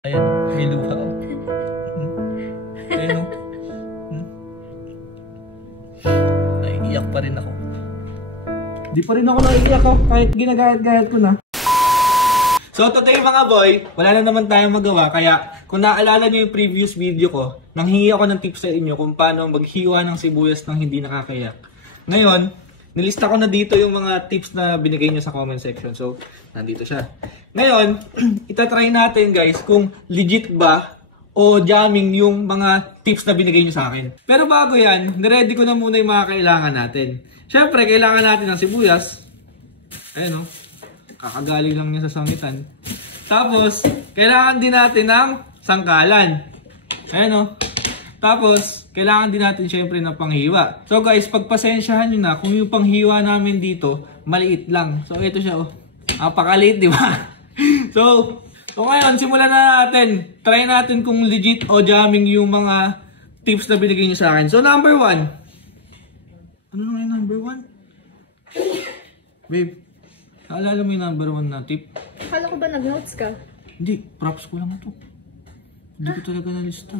Ayan, may luha oh. Ayan oh. Naiiyak pa rin ako. Di pa rin ako naiiyak oh, kahit ginagayat-gayat ko na. So today mga boy, wala na naman tayong magawa. Kaya kung naaalala nyo yung previous video ko, nanghingi ako ng tips sa inyo kung paano maghiwa ng sibuyas ng hindi nakakayak. Ngayon, nilista ko na dito yung mga tips na binigay nyo sa comment section. So, nandito siya. Ngayon, itatry natin guys kung legit ba o jamming yung mga tips na binigay nyo sa akin. Pero bago yan, niready ko na muna yung mga kailangan natin. Siyempre, kailangan natin ng sibuyas. Ayan o. Kakagaling lang niya sa sangitan. Tapos, kailangan din natin ng sangkalan. Ayan o. Tapos, kailangan din natin syempre ng panghiwa. So guys, pagpasensyahan nyo na kung yung panghiwa namin dito, maliit lang. So ito siya oh. Napakaliit, di ba? So ngayon, simulan na natin. Try natin kung legit o jamming yung mga tips na binigay nyo sa akin. So number 1. Ano na yung number 1? Babe, naalala mo yung number 1 na tip? Akala ko ba nag-notes ka? Hindi, props ko lang ito. Hindi ko talaga nalista.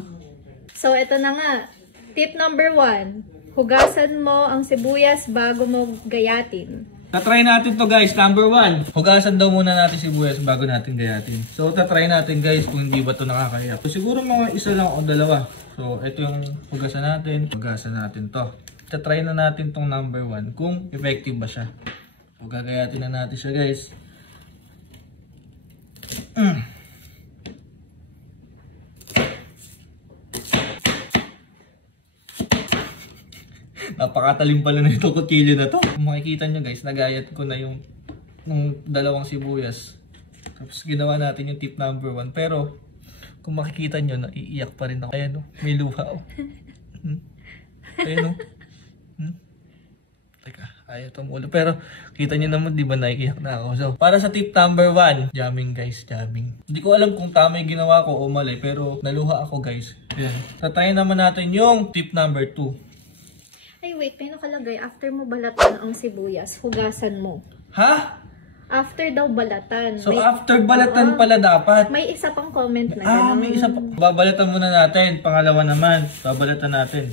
So, ito na nga. Tip number 1. Hugasan mo ang sibuyas bago mo gayatin. Tatry natin to guys. Number 1. Hugasan daw muna natin sibuyas bago natin gayatin. So, tatry natin guys kung hindi ba to nakakayak. So, siguro mga isa lang o dalawa. So, ito yung hugasan natin. Hugasan natin to. Tatry na natin tong number 1 kung effective ba siya. So, gagayatin na natin siya guys. Napakatalim pala na itong kutsilyo na to. Kung makikita nyo guys, nagayat ko na yung dalawang sibuyas. Tapos ginawa natin yung tip number 1. Pero kung makikita nyo, naiiyak pa rin ako. Ayan o, may luha o. Ayan o. Teka, ayaw tumulo. Pero kita nyo naman, di ba naiiyak na ako. So, para sa tip number 1, jamming guys, jamming. Hindi ko alam kung tama yung ginawa ko o mali, pero naluha ako guys. Ayan. Tatayin naman natin yung tip number 2. Ay, wait. May nakalagay. After mo balatan ang sibuyas, hugasan mo. Ha? After daw balatan. So, after balatan pala dapat. May isa pang comment na gano'n. May isa pa. Babalatan muna natin. Pangalawa naman, babalatan natin.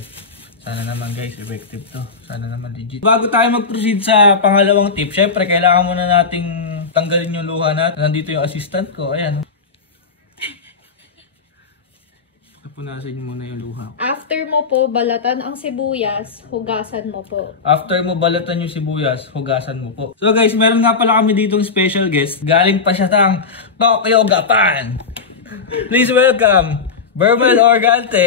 Sana naman guys, effective to. Sana naman legit. Bago tayo mag-proceed sa pangalawang tip, syempre, kailangan muna nating tanggalin yung luha natin. Nandito yung assistant ko. Ayan. Punasan nyo muna yung luha. After mo po balatan ang sibuyas, hugasan mo po. After mo balatan yung sibuyas, hugasan mo po. So guys, meron nga pala kami ditong special guest. Galing pa siya ng Tokyo, Japan. Please welcome, Verbal Organte.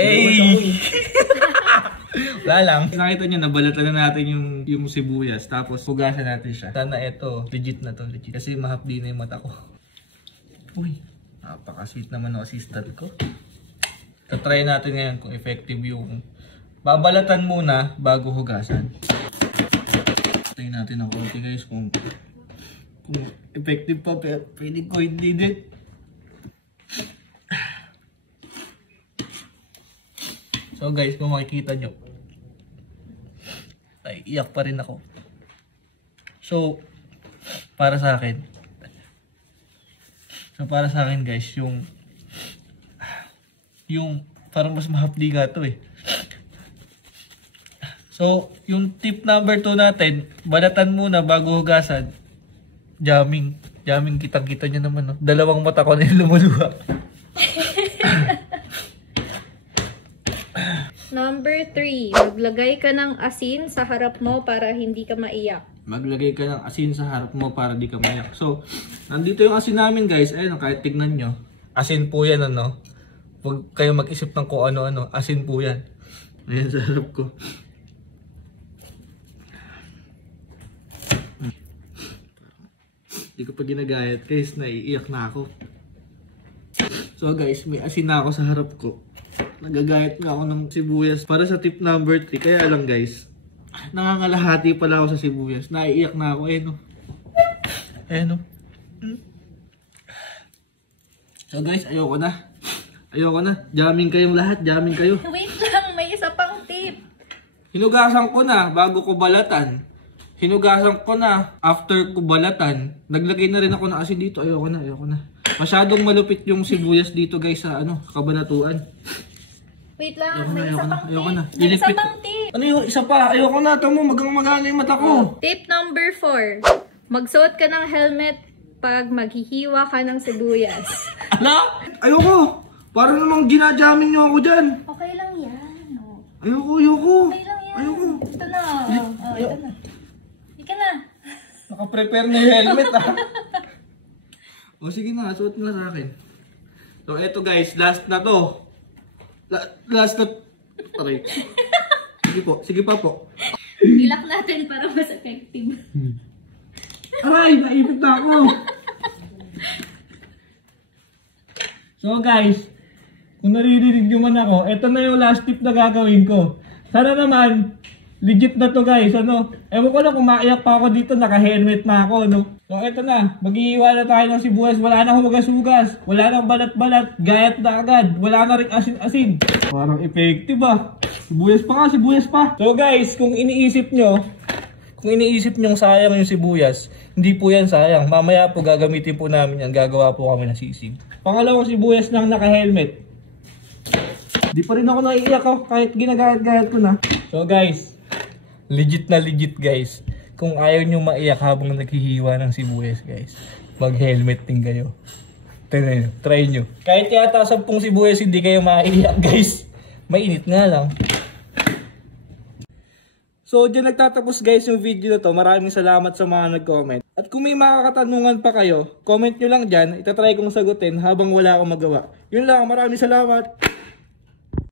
Wala lang. Nakita nyo, nabalatan na natin yung sibuyas. Tapos hugasan natin siya. Sana ito, legit na to. Legit. Kasi mahapdi na yung mata ko. Uy, napaka-sweet naman ng assistant ko. Try natin ngayon kung effective yung babalatan muna bago hugasan. Tingnan natin ang konti guys kung effective pa, pero pwede ko hindi din. So guys, kung makikita nyo, ay iyak pa rin ako. So para sa akin guys, yung parang mas mahapdi nga to eh. So, yung tip number 2 natin, balatan muna bago hugasan. Jamming. Jamming, kitang-kita nyo naman. No? Dalawang mata ko na yung lumuluha. Number 3, maglagay ka ng asin sa harap mo para hindi ka maiyak. Maglagay ka ng asin sa harap mo para di ka maiyak. So, nandito yung asin namin guys. Ayun, kahit tignan nyo. Asin po yan ano. Huwag kayo mag-isip ng kung ano-ano. Asin po yan. Ayan sa harap ko. Hindi ko pa ginagayat guys. Naiiyak na ako. So guys, may asin na ako sa harap ko. Nagagayat nga ako ng sibuyas. Para sa tip number 3. Kaya lang guys, nangangalahati pala ako sa sibuyas. Naiiyak na ako. Ayan o. Ayan o. So guys, ayoko na. Ayoko na. Jamming kayong lahat. Jamming kayo. Wait lang, may isa pang tip. Hinugasan ko na bago ko balatan. Hinugasan ko na after ko balatan. Naglagay na rin ako ng asin dito. Ayoko na. Masyadong malupit yung sibuyas dito guys sa ano, Kabanatuan. Wait lang, may isa pang tip. May Ilipit. isa pang tip. Ano yung isa pa? Ayoko na. Tamo, magang-magana yung mata ko. Tip number 4. Magsuot ka ng helmet pag maghihiwa ka ng sibuyas. Ala! Ayoko! Para namang ginajamin nyo ako dyan. Okay lang yan. Oh. Ayoko. Okay lang yan. Ayoko. Ito na. Oh, ito na. Ika na. Naka-prepare na yung helmet ah. O sige na, suot mo na sa akin. So eto guys, last na to. Last na... Aray. Sige pa po. Ilak natin para mas effective. Aray, naipit na ako. So guys, kung naririnig nyo man ako, eto na yung last tip na gagawin ko. Sana naman, legit na to guys, ano? Ewan ko lang kung maiyak pa ako dito, naka-helmet na ako, no? So eto na, maghihiwa na tayo ng sibuyas, wala na hugas-hugas, wala nang balat-balat, gayat na agad, wala na rin asin-asin. Parang effective ah. Sibuyas pa. So guys, kung iniisip nyo sayang yung sibuyas, hindi po yan sayang. Mamaya po gagamitin po namin yan, gagawa po kami ng sisig. Pangalawang sibuyas nang naka-helmet. Di pa rin ako naiiyak kahit ginagayat-gayat ko na. So guys, legit na legit guys. Kung ayaw nyo maiyak habang naghihiwa ng sibuyas guys, mag-helmet din kayo. Try nyo. Kahit yata 10 sibuyas hindi kayo maiiyak guys. Mainit nga lang. So dyan nagtatapos guys yung video na to. Maraming salamat sa mga nag-comment. At kung may mga katanungan pa kayo, comment nyo lang dyan. Itatry kong sagutin habang wala akong magawa. Yun lang, maraming salamat.